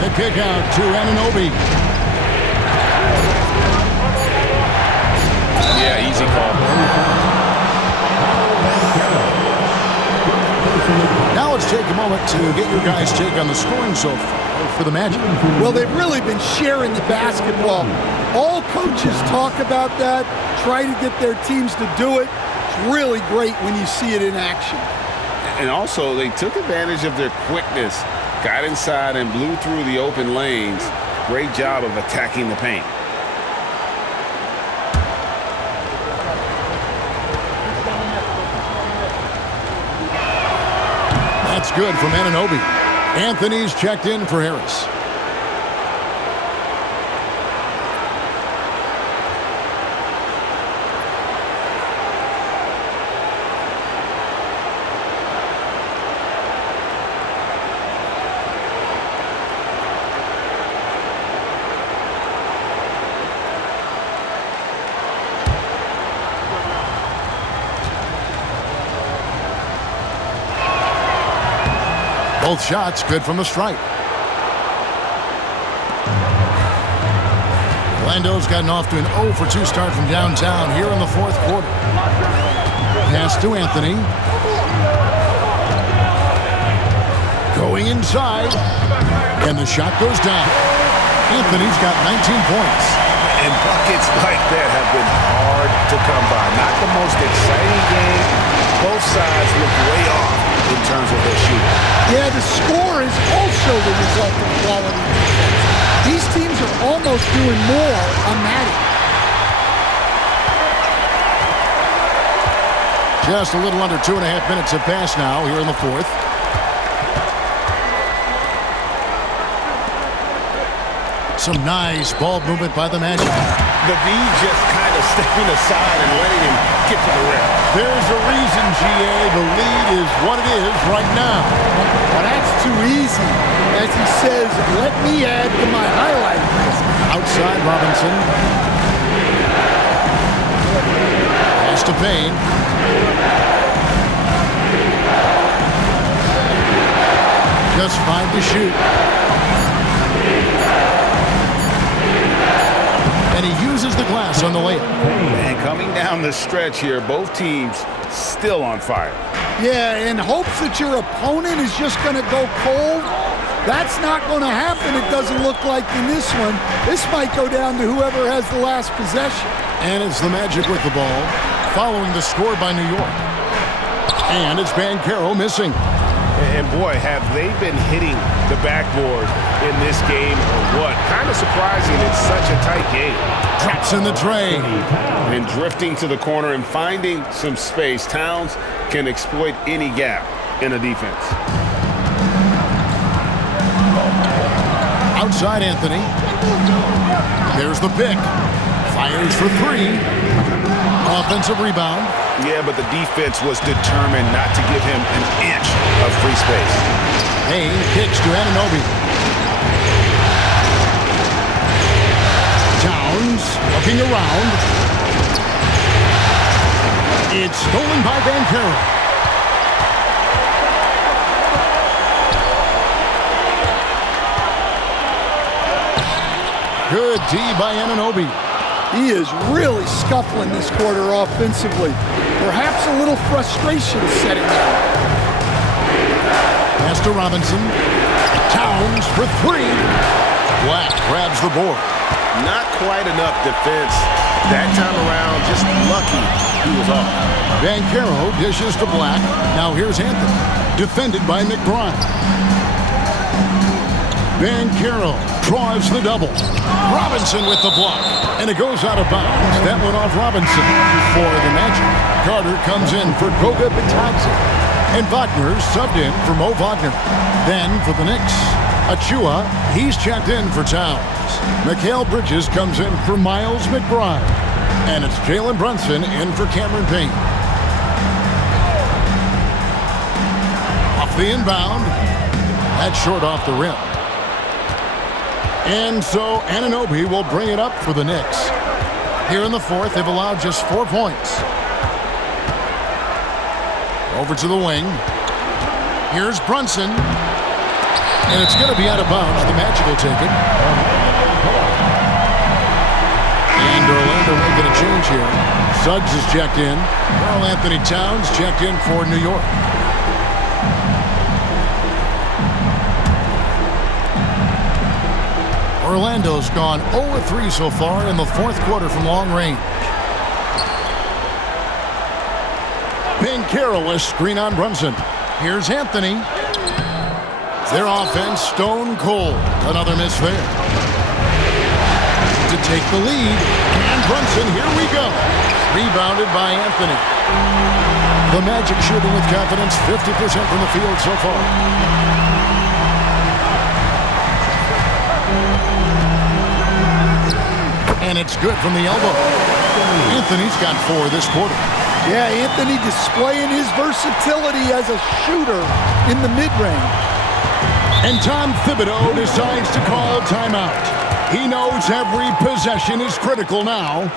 They kick out to Anunoby. Yeah, easy call. Now let's take a moment to get your guys' take on the scoring so far for the Magic. Well, they've really been sharing the basketball. All coaches talk about that, try to get their teams to do it. It's really great when you see it in action. And also, they took advantage of their quickness, got inside and blew through the open lanes. Great job of attacking the paint. That's good from Anunoby. Anthony's checked in for Harris. Both shots good from the stripe. Orlando's gotten off to an 0 for 2 start from downtown here in the 4th quarter. Pass to Anthony. Going inside. And the shot goes down. Anthony's got 19 points. And buckets like that have been hard to come by. Not the most exciting game. Both sides look way off in terms of their shooting. Yeah, the score is also the result of quality defense. These teams are almost doing more on that end. Just a little under 2.5 minutes have passed now here in the fourth. Some nice ball movement by the Magic. The V just kind of stepping aside and letting him get to the rim. There's a reason, GA. The lead is what it is right now. Well, that's too easy. As he says, let me add to my highlight list. Outside Robinson. Pass to Payne. Just 5 to shoot. And he uses the glass on the layup. And coming down the stretch here, both teams still on fire. Yeah, in hopes that your opponent is just going to go cold. That's not going to happen, it doesn't look like in this one. This might go down to whoever has the last possession. And it's the Magic with the ball, following the score by New York. And it's Banchero missing. And boy, have they been hitting the backboard in this game or what? Kind of surprising it's such a tight game. Drops in the tray. And drifting to the corner and finding some space. Towns can exploit any gap in a defense. Outside Anthony. There's the pick. Fires for 3. Offensive rebound. Yeah, but the defense was determined not to give him an inch of free space. Payne kicks to Anunoby. Towns looking around. It's stolen by Banchero. Good D by Anunoby. He is really scuffling this quarter offensively. Perhaps a little frustration setting in. Pass to Robinson. Towns for 3. Black grabs the board. Not quite enough defense that time around. Just lucky he was off. Banchero dishes to Black. Now here's Anthony. Defended by McBride. Banchero draws the double. Robinson with the block. And it goes out of bounds. That went off Robinson for the Magic. Carter comes in for Goga Bitadze. And Wagner subbed in for Mo Wagner. Then for the Knicks, Achua, he's checked in for Towns. Mikal Bridges comes in for Miles McBride. And it's Jalen Brunson in for Cameron Payne. Off the inbound. That's short off the rim. And so Anunoby will bring it up for the Knicks. Here in the fourth, they've allowed just 4 points. Over to the wing. Here's Brunson. And it's going to be out of bounds. The Magic will take it. And Orlando making a change here. Suggs is checked in. Karl Anthony Towns checked in for New York. Orlando's gone 0-3 so far in the fourth quarter from long range. Banchero, a screen on Brunson. Here's Anthony. Their offense stone cold. Another miss there. To take the lead. And Brunson, here we go. Rebounded by Anthony. The Magic shooting with confidence, 50% from the field so far. And it's good from the elbow. Anthony's got 4 this quarter. Yeah, Anthony displaying his versatility as a shooter in the mid-range. And Tom Thibodeau decides to call timeout. He knows every possession is critical now.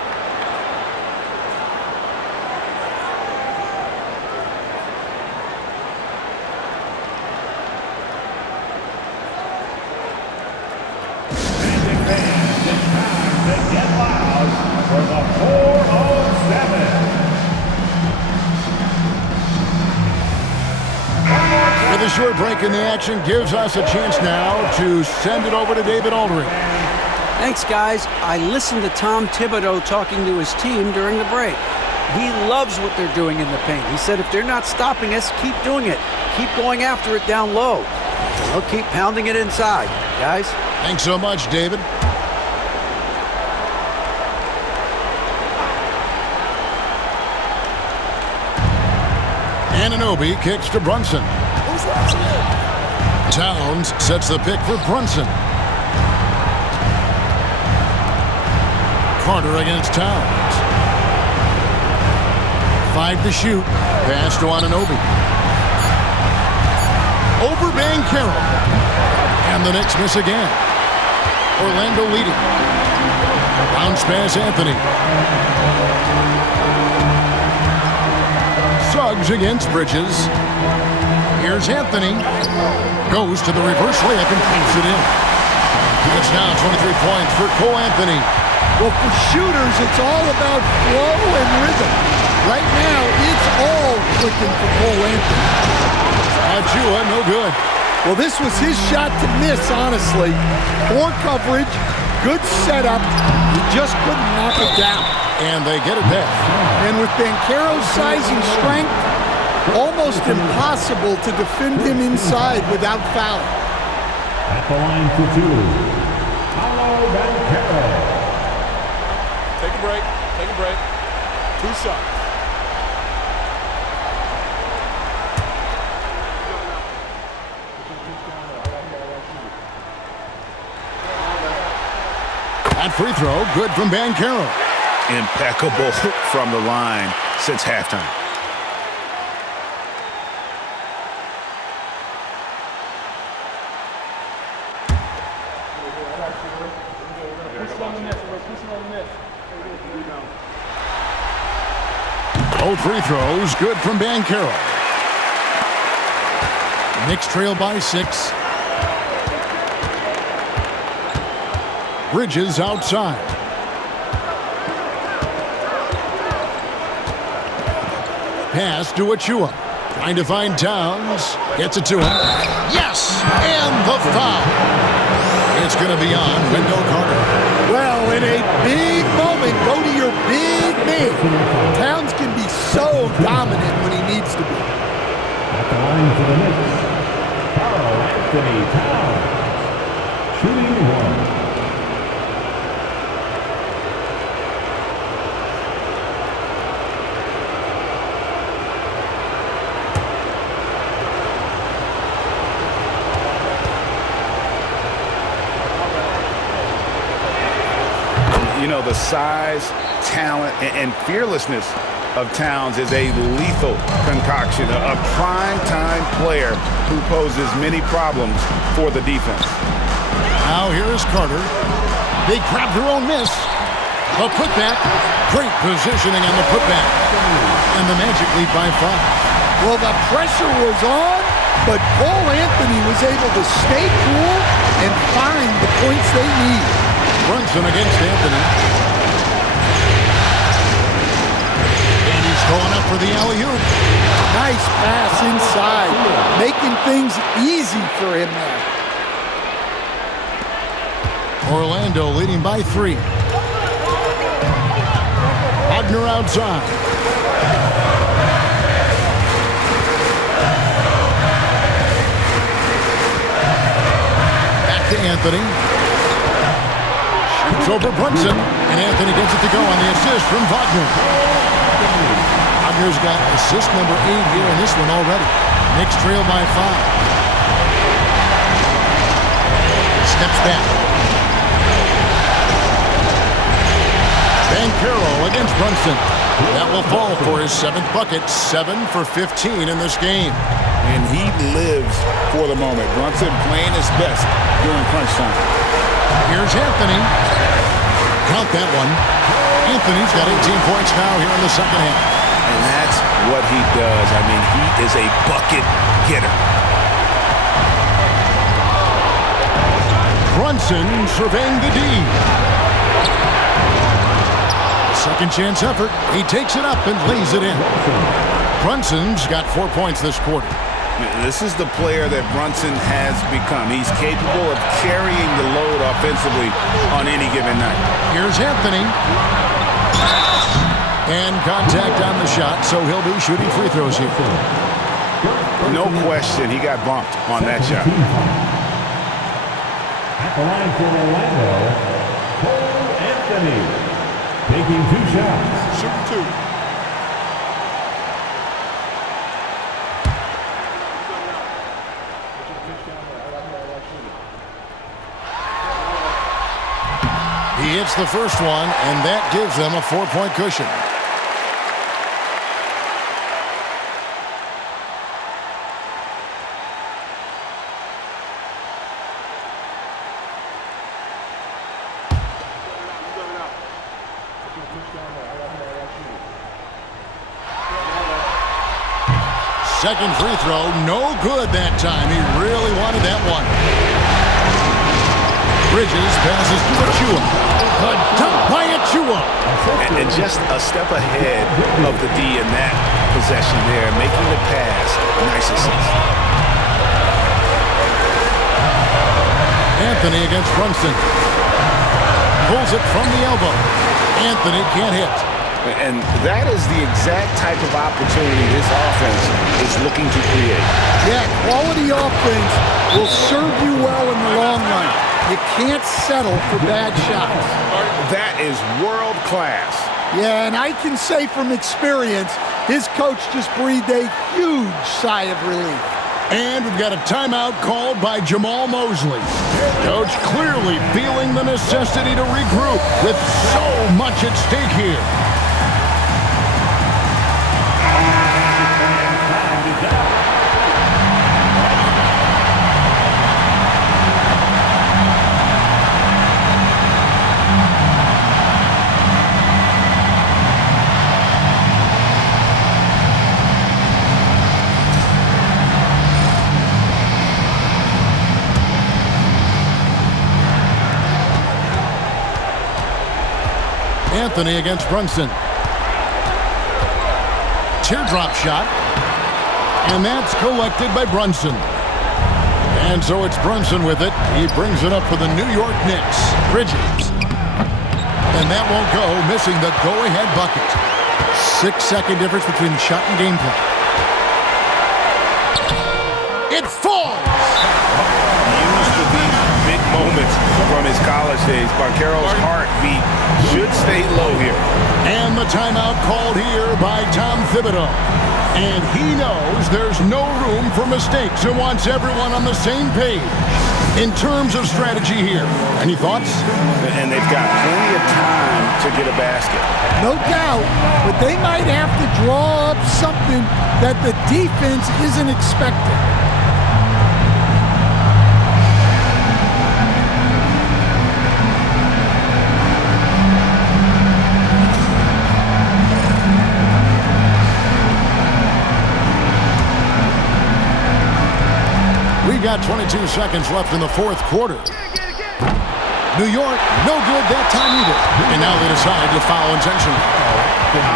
The short break in the action gives us a chance now to send it over to David Aldridge. Thanks, guys. I listened to Tom Thibodeau talking to his team during the break. He loves what they're doing in the paint. He said if they're not stopping us, keep doing it. Keep going after it down low. They'll keep pounding it inside, guys. Thanks so much, David. Anunoby kicks to Brunson. Towns sets the pick for Brunson. Carter against Towns. 5 to shoot. Pass to Anunoby. Over Banchero. And the Knicks miss again. Orlando leading. Bounce pass Anthony. Suggs against Bridges. Here's Anthony. Goes to the reverse layup and puts it in. It's now 23 points for Cole Anthony. Well, for shooters, it's all about flow and rhythm. Right now, it's all clicking for Cole Anthony. Achua, no good. Well, this was his shot to miss, honestly. Poor coverage, good setup. He just couldn't knock it down. And they get it back. And with Banchero's size and strength, almost impossible to defend him inside without fouling. At the line for 2, Paolo Banchero. Take a break. Take a break. 2 shots. That free throw, good from Banchero. Impeccable from the line since halftime. Both free throws, good from Banchero. Knicks trail by 6. Bridges outside. Pass to Achua. Trying to find Towns. Gets it to him. Yes! And the foul. It's going to be on Wendell Carter. Well, in a big moment, go to your big man. Towns can be so dominant when he needs to be. At the line for the Knicks, Karl Anthony Towns. Shooting 1. You know, the size, talent, and fearlessness of Towns is a lethal concoction, a prime-time player who poses many problems for the defense. Now here is Carter. They grab their own miss. The putback. Great positioning on the putback. And the Magic lead by 5. Well, the pressure was on, but Cole Anthony was able to stay cool and find the points they need. Brunson against Anthony. And he's going up for the alley-oop. Nice pass inside, making things easy for him there. Orlando leading by 3. Wagner outside. Back to Anthony. Shoots over Brunson, and Anthony gets it to go on the assist from Wagner. Wagner's got assist number 8 here in this one already. Knicks trail by 5. Steps back. Banchero against Brunson. That will fall for his 7th bucket. 7 for 15 in this game. And he lives for the moment. Brunson playing his best during crunch time. Here's Anthony. Count that one. Anthony's got 18 points now here in the second half. And that's what he does. I mean, he is a bucket getter. Brunson surveying the D. Second chance effort. He takes it up and lays it in. Brunson's got 4 points this quarter. This is the player that Brunson has become. He's capable of carrying the load offensively on any given night. Here's Anthony. And contact on the shot, so he'll be shooting free throws here. No question, he got bumped on that shot. At the line for Orlando, Cole Anthony, taking 2 shots. Shoot 2. He hits the first one, and that gives them a 4-point cushion. Second free throw, no good that time. He really wanted that one. Bridges passes to Achua. A dunk by Achua. And just a step ahead of the D in that possession there, making the pass. Nice assist. Anthony against Brunson. Pulls it from the elbow. Anthony can't hit. And that is the exact type of opportunity this offense is looking to create. Yeah, quality offense will serve you well in the long run. You can't settle for bad shots. That is world class. Yeah, and I can say from experience, his coach just breathed a huge sigh of relief. And we've got a timeout called by Jamal Mosley. Coach clearly feeling the necessity to regroup with so much at stake here. Anthony against Brunson. Teardrop shot. And that's collected by Brunson. And so it's Brunson with it. He brings it up for the New York Knicks. Bridges. And that won't go, missing the go-ahead bucket. 6-second difference between the shot and gameplay. It falls! Used to these big moments from his college days. Banchero's heartbeat should stay low here. And the timeout called here by Tom Thibodeau. And he knows there's no room for mistakes and wants everyone on the same page in terms of strategy here. Any thoughts? And they've got plenty of time to get a basket. No doubt, but they might have to draw up something that the defense isn't expecting. We got 22 seconds left in the fourth quarter. New York, no good that time either. And now they decide to foul intentionally.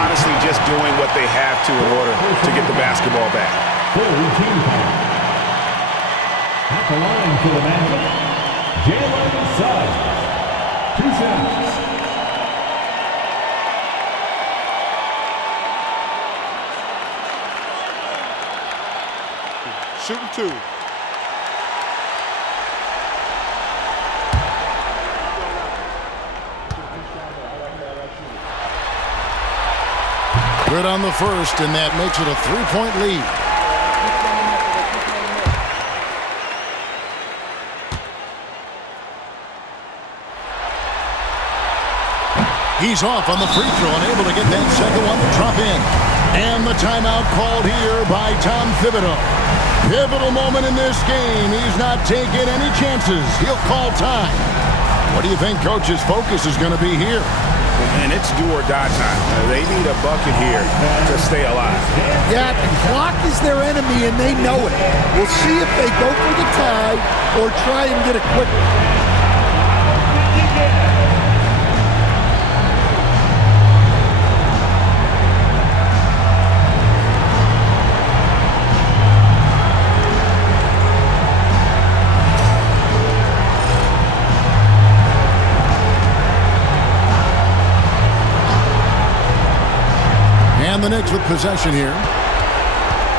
Honestly, just doing what they have to in order to get the basketball back. At the line for the Magic, Jalen Suggs. 2 shots. Shooting 2. Good on the first, and that makes it a 3-point lead. He's off on the free throw, unable to get that second one to drop in. And the timeout called here by Tom Thibodeau. Pivotal moment in this game. He's not taking any chances. He'll call time. What do you think Coach's focus is going to be here? And it's do or die time. They need a bucket here to stay alive. Yeah, the clock is their enemy, and they know it. We'll see if they go for the tie or try and get a quick one. And the Knicks with possession here.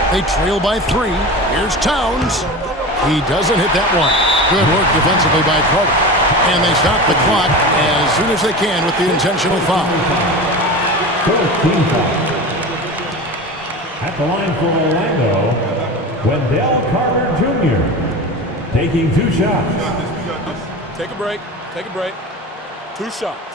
They trail by 3. Here's Towns. He doesn't hit that one. Good work defensively by Carter. And they stop the clock as soon as they can with the intentional foul. At the line for Orlando, Wendell Carter Jr. taking 2 shots. Take a break. Take a break. 2 shots.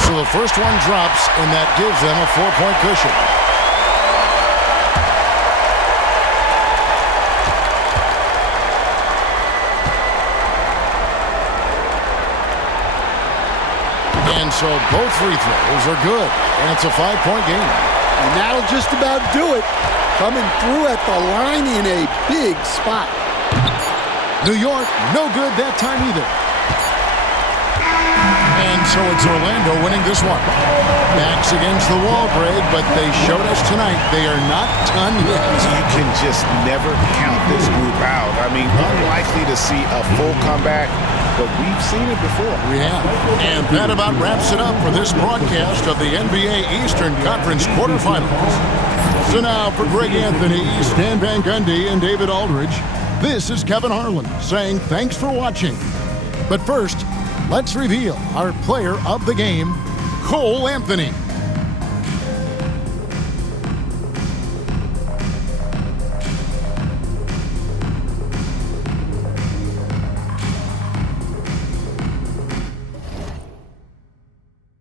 So the first one drops, and that gives them a 4-point cushion. And so both free throws are good, and it's a 5-point game. And that'll just about do it. Coming through at the line in a big spot. New York, no good that time either. And so it's Orlando winning this one. Backs against the wall, Greg, but they showed us tonight they are not done yet. You can just never count this group out. I mean, unlikely to see a full comeback, but we've seen it before. We have. And that about wraps it up for this broadcast of the NBA Eastern Conference quarterfinals. So now for Greg Anthony, Stan Van Gundy, and David Aldridge, this is Kevin Harlan saying thanks for watching. But first, let's reveal our player of the game, Cole Anthony.